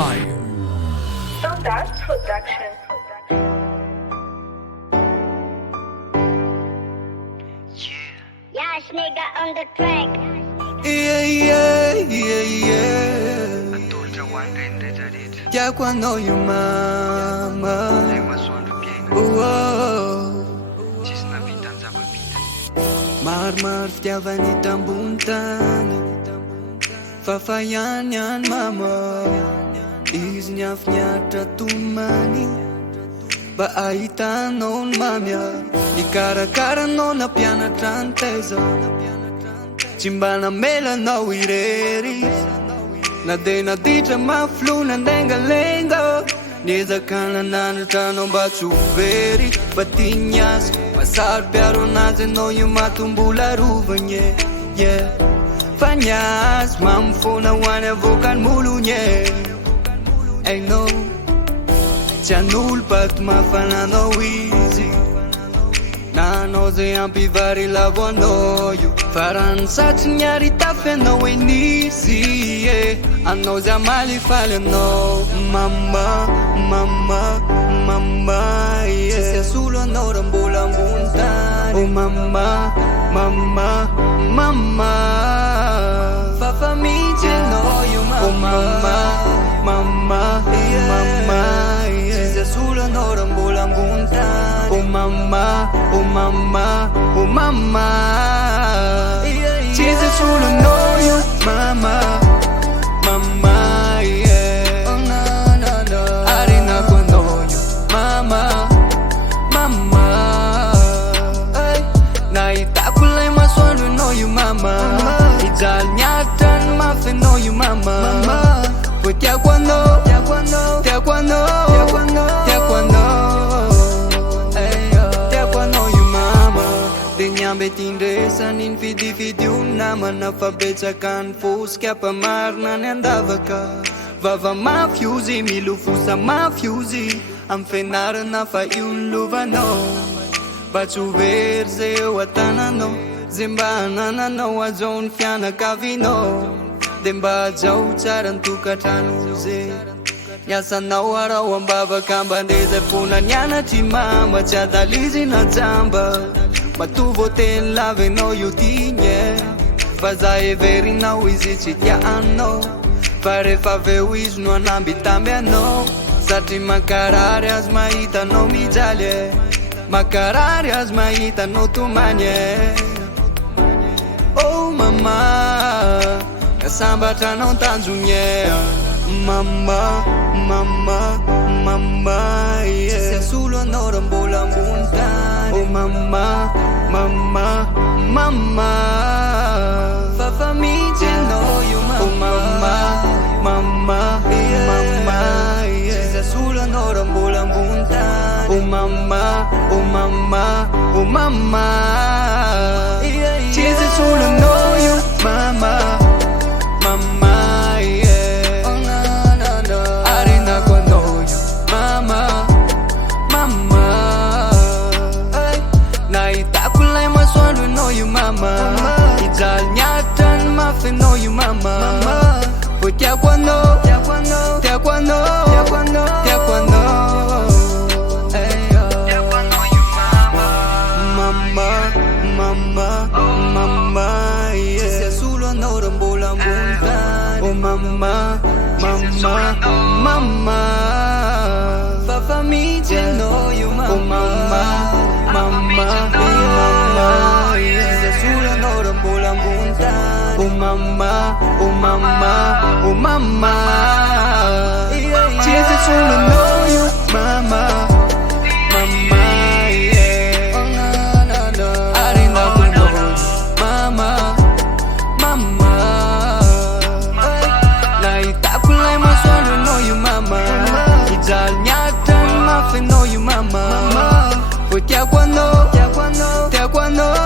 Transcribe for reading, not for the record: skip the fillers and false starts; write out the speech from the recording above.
Empire. Standard Production. Yash nigga on the track. Ya cuando you mama Mar fitiavany tambony tany Fafaiany any mama Izy niafiniatra tomany Mba ahitanao ny mamya Nikarakaranao na mpianatra ny teza Tsy mba namelanao irery Na de naditra mafilona ndengalenga Niezaka nananatranao mba tsy ho very Fa tia niasa Masary piaro anazy anao io matombola rovagny Fa niasa mamifona ho any avokany molony Ainao Tsy an'olo paty mafananao izy Na anao zay ampivary lavo anao io Farany satry niary tafy anao enizy Anao zay amalifaly anao Mama, mama, mama Tsisy asolo anao raha mbola ambony tany Oh mama, mama, mama Fafa mihitsy anao io mama Oh mama, mama, mama Tsisy asolo anao raha mbola ambony tany Oh mama, oh mama, oh mama Tsisy asolo anao io mama Mama, yeah Oh no, no, no Arinako anao io mama Mama Ay, nahitako lay masoandro anao io mama Ijaly niatra ny mafy anao io mama Voa tiako anao Tiako anao Tiako anao Tiako anao Tiako anao io mama De niambe tindresany ny fidividio namana Fa betsaka ny fosika ampamarina ny andavaka Vava mafiozy milofosa mafiozy Am fianarana fa io ny lovanao Mba tsy ho very zay eo atananao Zay mba hanananao azao ny fianakavinao De mba ajao tsara ny tokatrano zay Niasanao arao ambavaka mba ndezay fona nianatry mama Tsy adalizy na jamba Matovo teny lava anao io tigny Fa za everinao izy tsy tianao Fa rehefa aveo izy no anambitamby anao Satria makarary azy mahita anao mijaly Makarary azy mahita anao tomany Oh mama Kasambatra anao tanjony Mama, mama, mama Tsisy asolo anao raha mbola ambony tany Oh mama, mama, mama Fafa mihitsy anao io mama Oh mama, mama, mama Tsisy asolo anao raha mbola ambony tany Oh mama, oh mama, oh mama Tsisy asolo anao io mama Mama, yeah Oh no, no, no Arinako anao io mama Mama Ay, nahitako lay masoandro anao io mama Ijaly niatra ny mafy anao io mama Voa tiako anao Tiako anao Tiako anao Tiako anao Tiako anao Tiako anao io mama Mama, mama, mama Tsisy asolo anao raha mbola ambony tany Oh mama, mama, mama Fafa mihitsy anao io mama Oh mama, mama, mama Tsisy asolo anao raha mbola ambony tany Oh mama, oh mama, oh mama Tsisy asolo anao io mama Mama, yeah Oh no, no, no Arinako anao io mama Mama Ay, nahitako lay masoandro anao io mama Ijaly niatra ny mafy anao io mama Voa tiako anao Tiako anao Tiako anao